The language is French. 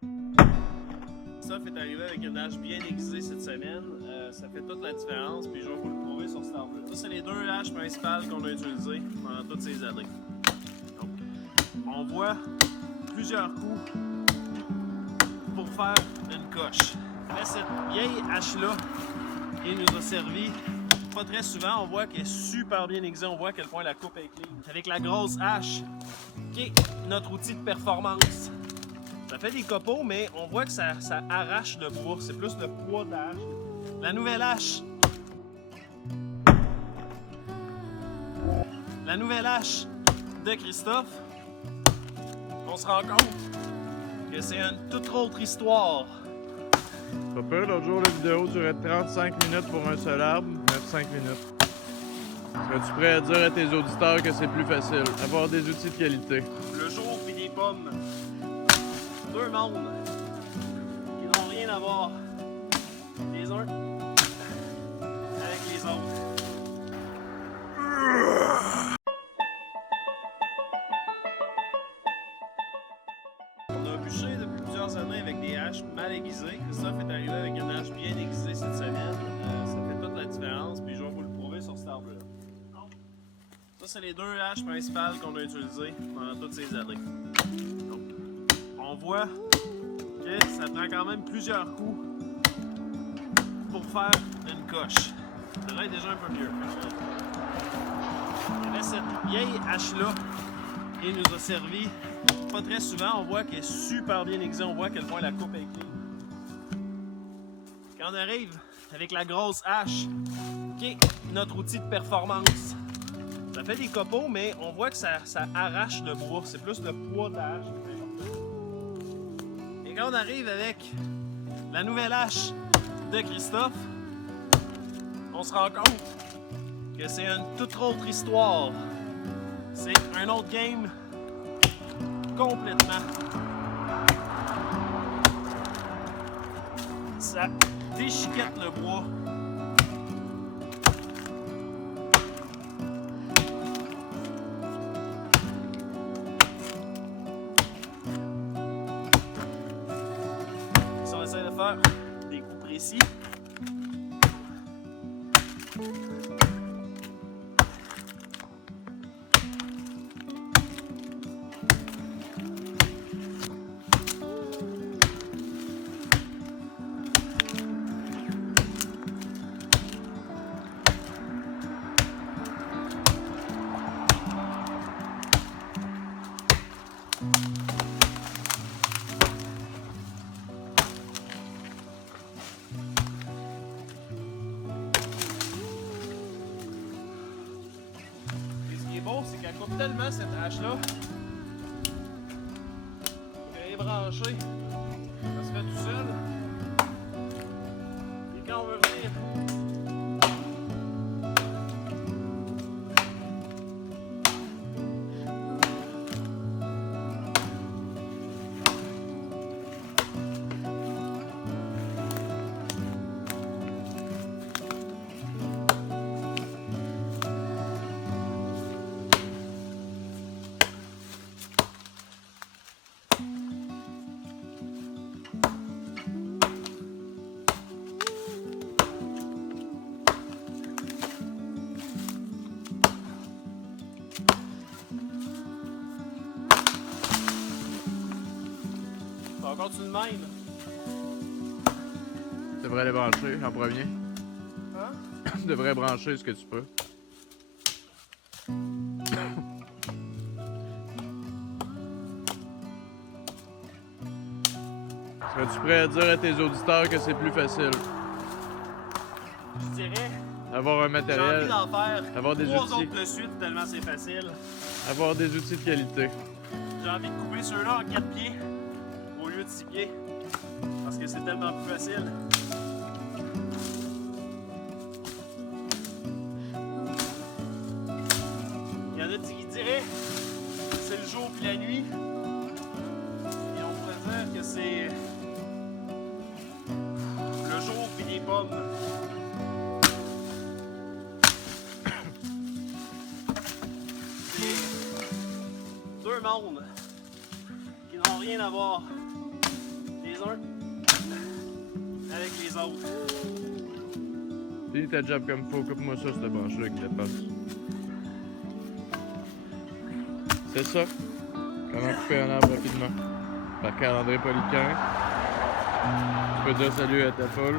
Christophe est arrivé avec une hache bien aiguisée cette semaine. Ça fait toute la différence, puis je vais vous le prouver sur cet arbre-là. Ça, c'est les deux haches principales qu'on a utilisées pendant toutes ces années. Donc, on voit plusieurs coups pour faire une coche. Mais cette vieille hache-là, qui nous a servi pas très souvent, on voit qu'elle est super bien aiguisée, on voit à quel point la coupe est clean. Avec la grosse hache, qui est notre outil de performance. Ça fait des copeaux, mais on voit que ça arrache le bois. C'est plus le poids de la hache. La nouvelle hache. La nouvelle hache de Christophe. On se rend compte que c'est une toute autre histoire. Pas peur, l'autre jour, la vidéo durait 35 minutes pour un seul arbre, 9-5 minutes. Serais-tu prêt à dire à tes auditeurs que c'est plus facile? Avoir des outils de qualité. Le jour pis des pommes. Deux mondes qui n'ont rien à voir les uns avec les autres. On a bûché depuis plusieurs années avec des haches mal aiguisées. Christophe est arrivé avec une hache bien aiguisée cette semaine. Ça fait toute la différence, puis je vais vous le prouver sur cet arbre-là. Ça, c'est les deux haches principales qu'on a utilisées pendant toutes ces années. Donc, on voit que ça prend quand même plusieurs coups pour faire une coche. Celle-là est déjà un peu mieux. Il y avait cette vieille hache-là qui nous a servi pas très souvent. On voit qu'elle est super bien aiguisée, on voit à quel point la coupe est clean. Quand on arrive avec la grosse hache, qui est notre outil de performance. Ça fait des copeaux, mais on voit que ça arrache le bois. C'est plus le poids de la hache. Et quand on arrive avec la nouvelle hache de Christophe, on se rend compte que c'est une toute autre histoire. C'est un autre game complètement. Ça déchiquette le bois. Si on essaie de faire des coups précis, c'est qu'elle coupe tellement cette hache-là qu'elle est branchée. Ça se fait tout seul. Et quand on veut venir on continue de même. Tu devrais les brancher en premier. Hein? Tu devrais brancher ce que tu peux. Serais-tu prêt à dire à tes auditeurs que c'est plus facile? Je dirais, Avoir un j'ai envie matériel, d'en faire avoir des 3 outils. autres de suite tellement c'est facile. avoir des outils de qualité. J'ai envie de couper ceux-là en 4 pieds au lieu de 6 pieds parce que c'est tellement plus facile. Il y en a qui diraient que c'est le jour puis la nuit. Et on pourrait dire que c'est le jour puis les pommes. C'est deux mondes qui n'ont rien à voir les uns avec les autres. Finis ta job comme faut, coupe-moi ça, cette branche-là qui dépasse. C'est ça. Comment couper un arbre rapidement? Par Carl-André Poliquin. Tu peux dire salut à ta foule.